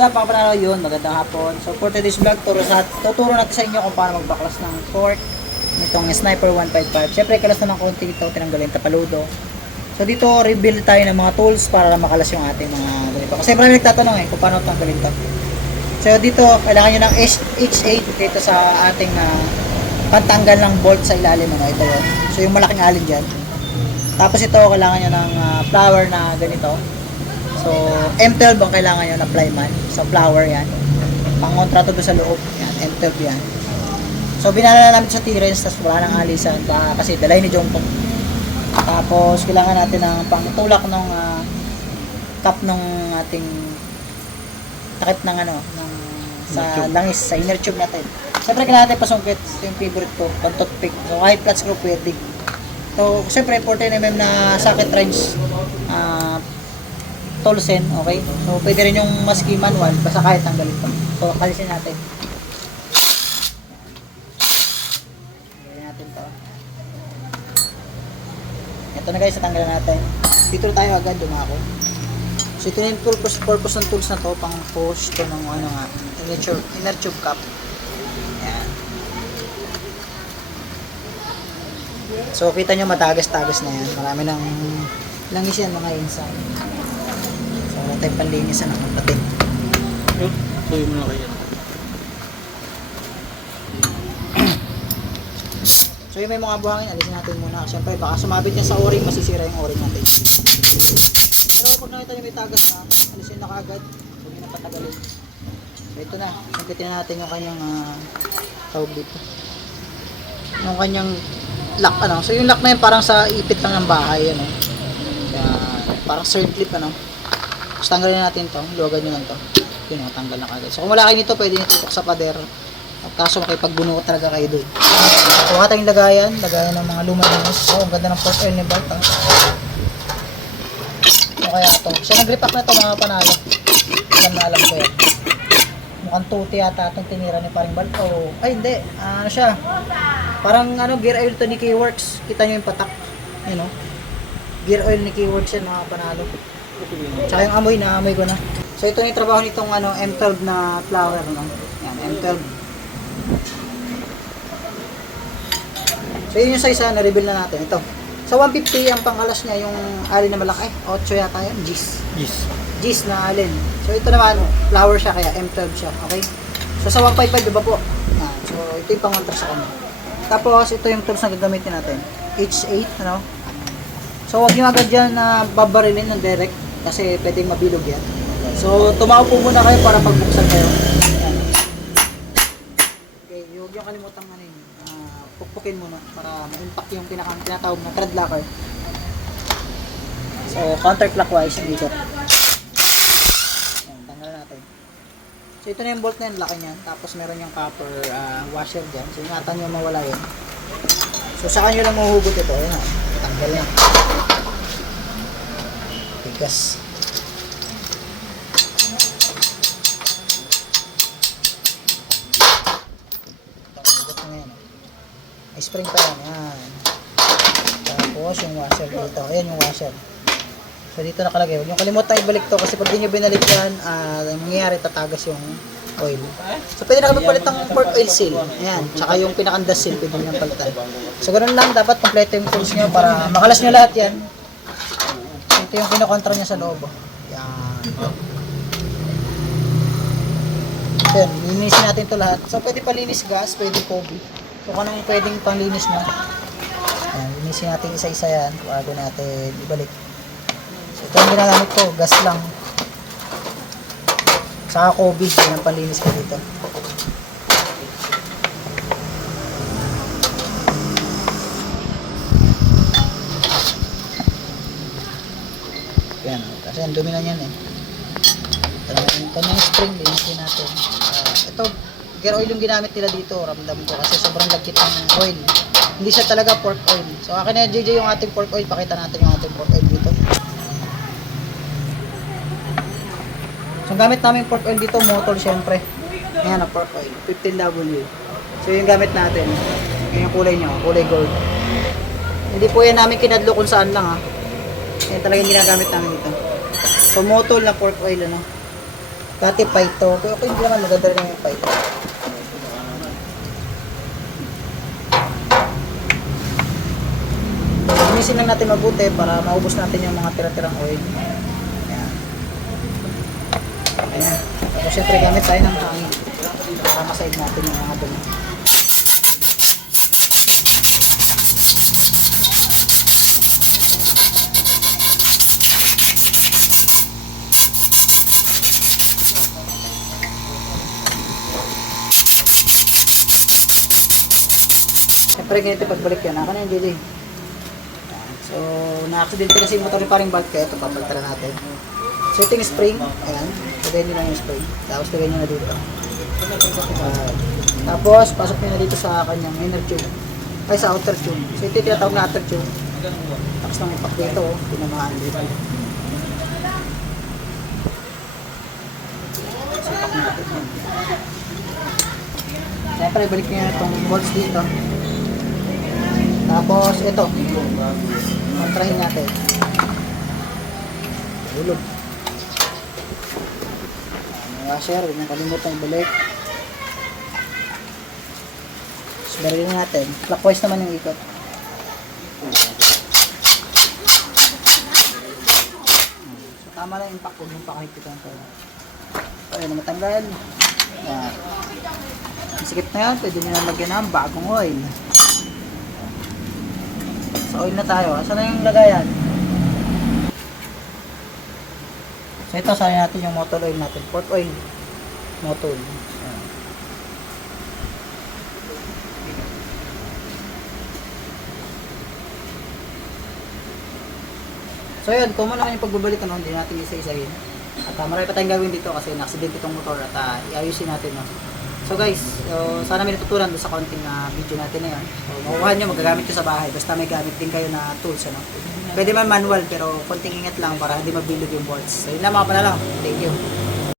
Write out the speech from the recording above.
Sa Panalo yun, magandang hapon. So for today's vlog, tuturo natin sa inyo kung paano magbaklas ng fork nitong Sniper 155. Siyempre, kalas na ng konti nito, tinanggalin tapaludo. So dito, rebuild tayo ng mga tools para makalas yung ating mga ganito. Kasi marami nagtatanong kung paano tanggalin to. So dito, kailangan nyo ng H8 dito sa ating pantanggal ng bolt sa ilalim. Ito yun. So yung malaking alin dyan. Tapos ito, kailangan nyo ng flower na ganito. So, M12 ang kailangan nyo na plyman. So, flower yan. Pang-kontrato doon sa loob. Yan, M12 yan. So, binala na namin sa T-Rens, tapos wala nang alisan. Kasi dalay ni Jongpong. Tapos, kailangan natin ng pang-tulak ng cup ng ating takip ng sa langis, sa inner tube natin. Siyempre, kailangan natin pasungkit. Ito yung favorite ko, pang-toothpick. So, high flat screw pwede. So, siyempre, 14mm na socket wrench. Tolsen, okay? So, pwede rin yung maski manual, basta kahit tanggalin ito. So, kalisin natin. Tanggalin natin ito. Ito na guys, tanggalin natin. Dito tayo agad, dumako. So, ito na yung purpose ng tools na to, pang push ito ng inner tube cap. Ayan. So, kita nyo matagas-tagas na yan. Marami ng langis yan mga inside. Wala tayong panlinis na kapatid. Tuloy mo na kayo. So yung may mga buhangin, alisin natin muna. Siyempre baka sumabit yan sa o-ring, masisira yung o-ring natin. Pero pag nakita nyo may tagas na, alisin na kaagad. Huwag nyo na patagalin. So ito na, sampitin na natin yung kanyang tawag dito. Yung kanyang lock, So yung lock na yun parang sa ipit lang ng bahay, parang circlip, Tapos tanggalin natin to, luwagan nyo lang to. Yun, tanggal na kagad. So kung wala kayo nito, pwede nyo tutok sa pader. At kaso makipagbuno talaga kayo doon. Kuha tayong lagayan ng mga lumalinis. So, ang ganda ng pork oil ni Bart. Ano kaya ito? Siya nag-repack na ito mga Panalo. Alam ko yan. Mukhang tuti yata itong tinira ni paring Bart. Oh, ay hindi, siya. Parang gear oil to ni Keyworks. Kita nyo yung patak. Gear oil ni Keyworks yan mga Panalo. Tsaka yung amoy, na-amoy ko na. So ito yung trabaho nitong M12 na flower, Yan, M12. So yun yung size na-reveal na natin. Ito. Sa 150, ang pangalas niya, yung alin na malaki. 8 yata yun. Gis na alin. So ito naman, flower siya, kaya M12 siya. Okay? So sa 155, diba po? Yan. So ito yung pangontra sa kanya. Tapos ito yung tools na gagamitin natin. H8, So wag nyo agad dyan na babarilin ng direct. Kasi pwedeng mabilog yan. So, tumaupo muna kayo para pagbuksan kayo. Ayan. Okay, huwag yung kalimutan pukpukin muna para ma-impact yung tinatawag na thread locker. So, counterclockwise yung ikot. Ayan, tanggalan natin. So, ito na yung bolt na yun, laki niyan. Tapos, meron yung copper washer dyan. So, ingatan nyo mawala yun. So, saka nyo lang mahuhugot ito. Ayan, tanggal na. Tigas. May spring pa yan. Tapos yung washer dito. Ayan yung washer. So dito nakalagay. Huwag yung kalimutan ibalik to kasi pag di nyo binalik yan, mangyayari tatagas yung oil. So pwede na kami palit ng pork oil seal. Ayan. Tsaka yung pinakandas seal. Pwede nyo palitan. So ganun lang. Dapat kompleto yung tools nyo para makalas nyo lahat yan. Ito yung kinokontra niya sa loob. Yan. Ayan, linisin natin ito lahat. So, pwede palinis gas, pwede Kobe. So, kung anong pwedeng panlinis na. Ayan, linisin natin isa-isa yan bago natin ibalik. So, ito yung ginagamit ko, gas lang. Saka Kobe, yan ang panlinis ko dito. Yan, kasi ang dumi na yan Ito naman yung kanyang spring, linisin natin. Ito, gear oil yung ginamit nila dito, ramdam ko kasi sobrang lagkit ng oil. Hindi siya talaga pork oil. So akin na JJ yung ating pork oil, pakita natin yung ating pork oil dito. So gamit namin pork oil dito, motor syempre. Ayan ang pork oil, 15W. So yung gamit natin, yung kulay nyo, kulay gold. Hindi po yan namin kinadlo kung saan lang Yan talagang ginagamit namin ito. So motol na pork oil Dati paito. Pero kung hindi naman maganda rin yung paito. Linisin lang natin mabuti para maubos natin yung mga tira-tirang oil. Ayan. Ayan. Tapos syempre gamit tayo ng hangin para masaid natin yung mga dumi. Siyempre ganito pagbalik yan. Ako na yung delay. So, na-accident kasi yung motor ni paring bulk kaya ito papalitan natin. So, ito yung spring. Ayan. Lagay nyo lang yung spring. Tapos lagay nyo na dito. Tapos, pasok nyo na dito sa kanyang inner tube. Ay, sa outer tube. So, ito yung tinatawag na outer tube. Tapos nang ipak dito, tinamaan dito. So, ipak natin. Siyempre, balik nyo na itong bolts dito. Tapos, ito. Kontrahin natin. Ulog. Washer, huwag nang kalimutan ibalik. So, barilin natin. Clockwise naman yung ikot. So, tama lang yung impact. Huwag mong pakahipitan ito. So, ayun, matanggal. Yan. Sikip na yan. Pwede nyo na lagyan ng bagong oil. Sa oil na tayo. Saan na yung lagayan? So ito, sali natin yung motor oil natin. Port oil. Motor. Ayan. So yun, common naman yung pagbabalik ano, hindi natin isa-isahin. At marami pa tayong gawin dito kasi na-accident itong motor at iayusin natin. No? So guys, sana may natutunan doon sa konting video natin na yan. So makukuha nyo, magagamit nyo sa bahay. Basta may gamit din kayo na tools. Ano? Pwede man manual pero konting ingat lang para hindi mabilog yung bolts. So yun lang mga pala lang. Thank you.